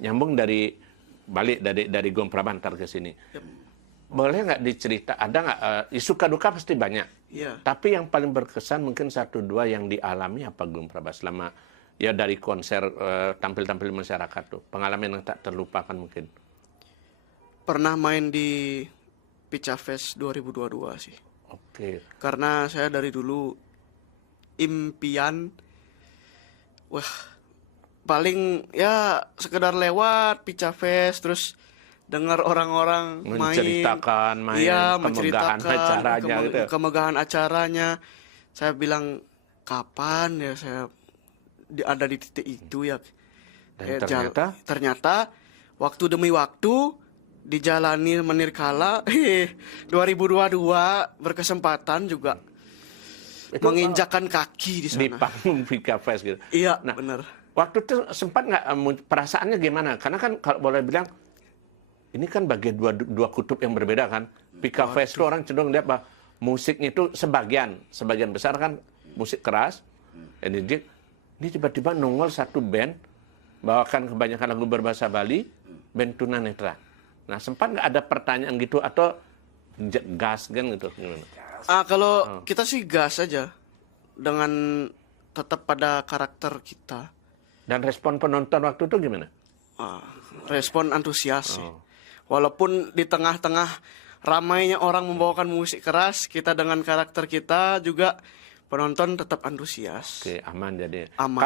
nyambung balik dari Gom Prabantar ke sini. Boleh nggak dicerita, ada nggak, suka duka pasti banyak. Tapi yang paling berkesan mungkin 1-2 yang dialami apa Gom Praba selama ya dari konser tampil-tampil masyarakat tuh, pengalaman yang tak terlupakan mungkin. Pernah main di Pica Fest 2022 sih. Oke. Karena saya dari dulu impian, paling ya sekedar lewat Pica Fest terus dengar orang-orang Menceritakan main, kemegahan menceritakan acaranya gitu. kemegahan acaranya. Saya bilang kapan ya saya ada di titik itu ya. Dan ternyata waktu demi waktu dijalani menirkala 2022 berkesempatan juga itu menginjakkan kaki di sana. di panggung Pica Fest gitu. Iya, Nah, benar. waktu itu sempat nggak perasaannya gimana? Karena kan kalau boleh bilang ini kan bagi dua kutub yang berbeda kan. Pica Fest itu orang cenderung lihat bahwa musiknya itu sebagian besar kan musik keras. Ini tiba-tiba nongol satu band bawakan kebanyakan lagu berbahasa Bali, band tunanetra. Nah, sempat nggak ada pertanyaan gitu atau gas kan gitu gimana? Kalau kita sih gas aja dengan tetap pada karakter kita. Dan respon penonton waktu itu gimana? Respon antusias sih. Walaupun di tengah-tengah ramainya orang membawakan musik keras, kita dengan karakter kita juga penonton tetap antusias. Oke, aman jadi. Aman.